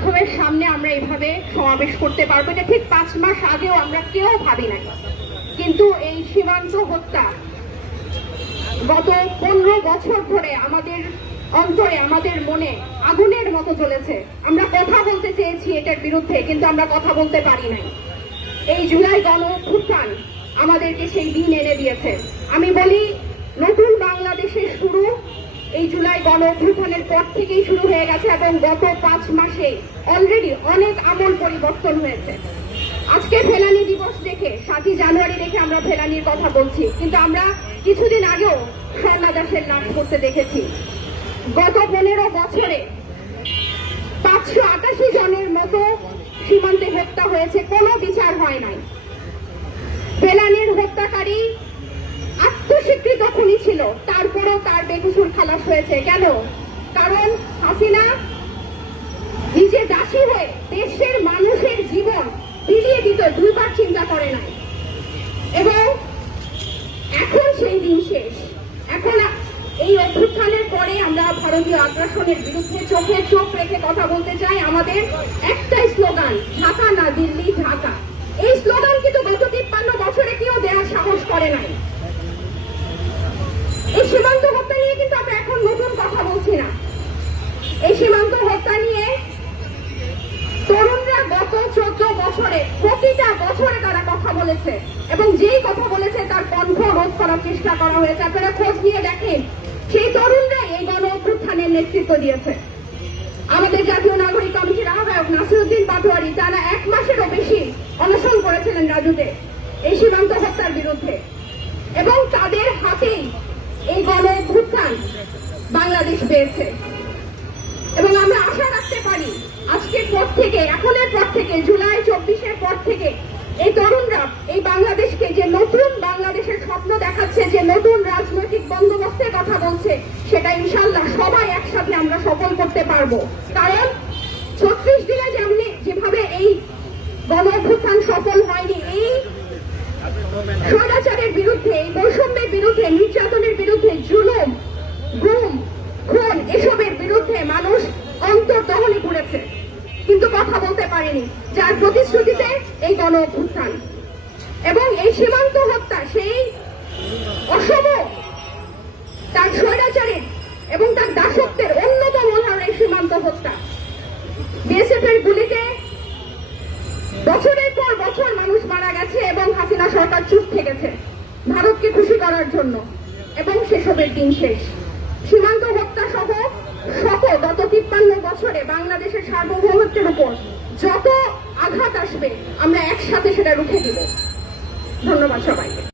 গণমাধ্যমের সামনে আমরা এভাবে সমাবেশ করতে পারবো, এটা ঠিক 5 মাস আগেও আমরা কেউ ভাবি নাই। কিন্তু এই সীমান্ত হত্যা গত 15 বছর ধরে আমাদের অন্তরে, আমাদের মনে আগুনের মতো জ্বলেছে। আমরা কথা বলতে চেয়েছি এটার বিরুদ্ধে, কিন্তু আমরা কথা বলতে পারি নাই। এই জুলাই গণ অভ্যুত্থান আমাদেরকে সেই দিন এনে দিয়েছে। আমি বলি, নতুন বাংলাদেশের শুরু এই জুলাই গণ অভ্যুত্থানের পর থেকেই শুরু হয়ে গেছে এবং গত 5 মাসে অলরেডি অনেক আমূল পরিবর্তন হয়েছে। আজকে ফেলানি দিবস দেখে 7ই জানুয়ারি দেখে আমরা ফেলানির কথা বলছি, কিন্তু আমরা কিছুদিন আগেও স্বর্ণা দাসের লাশ করতে দেখেছি। গত 15 বছরে 588 জনের মতো সীমান্তে হত্যা হয়েছে, কোনো বিচার হয় নাই। ফেলানির হত্যাকারী আত্মস্বীকৃত খুনি ছিল, তারপরেও তার বেকসুর খালাস হয়েছে। কেন? কারণ হাসিনা নিজে দাসী হয়ে দেশের মানুষের জীবন বিলিয়ে দিত, দুইবার চিন্তা করে নাই। এবং এখন সেই দিন শেষ। এখন এই অভ্যুত্থানের পরে আমরা ভারতীয় আগ্রাসনের বিরুদ্ধে চোখে চোখ রেখে কথা বলতে চাই। আমাদের একটাই স্লোগান, ঢাকা না দিল্লি, ঢাকা। এই স্লোগান কিন্তু গত 53 বছরে কেউ দেওয়ার সাহস করে নাই। এই সীমান্ত হত্যা নিয়ে কিন্তু আমরা এখন নতুন কথা বলছি না। এই সীমান্ত হত্যা নিয়ে তরুণরা গত 14 বছরে প্রতিটা বছরে তারা কথা বলেছে এবং যেই কথা বলেছে তার কণ্ঠ রোধ করার চেষ্টা করা হয়েছে। আপনারা খোঁজ নিয়ে দেখেন, সেই তরুণরাই এই গণ অভ্যুত্থানের নেতৃত্ব দিয়েছে। আমাদের জাতীয় নাগরিক কমিটির আহ্বায়ক নাসিরউদ্দিন পাটোয়ারি টানা 1 মাসেরও বেশি অনশন করেছিলেন রাজুতে এই সীমান্ত হত্যার বিরুদ্ধে, এবং তাদের হাতেই এই গণ অভ্যুত্থান বাংলাদেশ পেয়েছে। এবং আমরা আশা রাখতে পারি আজকের পর থেকে, এখনের পর থেকে, জুলাই 24-এর পর থেকে এই তরুণরা এই বাংলাদেশকে, যে নতুন বাংলাদেশের স্বপ্ন দেখাচ্ছে, যে নতুন রাজনৈতিক বন্দোবস্তের কথা বলছে, সেটা ইনশাল্লাহ সবাই একসাথে আমরা সফল করতে পারবো। কারণ 36 দিনে যেভাবে এই গণ অভ্যুত্থান সফল হয়নি, এই স্বৈরাচারের বিরুদ্ধে, এই বৈষম্যের বিরুদ্ধে, নির্যাতনের বিরুদ্ধে, জুলুম, গুম, খুন, এসবের বিরুদ্ধে মানুষ অন্তর্দহনে ঘুরেছে, কিন্তু কথা বলতে পারেনি, যার প্রতিশ্রুতিতে এই গণ অভ্যুত্থান। এবং এই সীমান্ত হত্যা সেই অসম, তার স্বৈরাচারের এবং তার দাসত্বের অন্যতম উদাহরণ এই সীমান্ত হত্যা। বিএসএফ এর গুলিতে বছরের পর বছর মানুষ মারা গেছে এবং হাসিনা সরকার চুপ থেকেছে ভারতকে খুশি করার জন্য, এবং সেসবের দিন শেষ। সীমান্ত হত্যা সহ গত 53 বছরে বাংলাদেশের সার্বভৌমত্বের উপর যত আঘাত আসবে আমরা একসাথে সেটা রুখে দিব। ধন্যবাদ সবাইকে।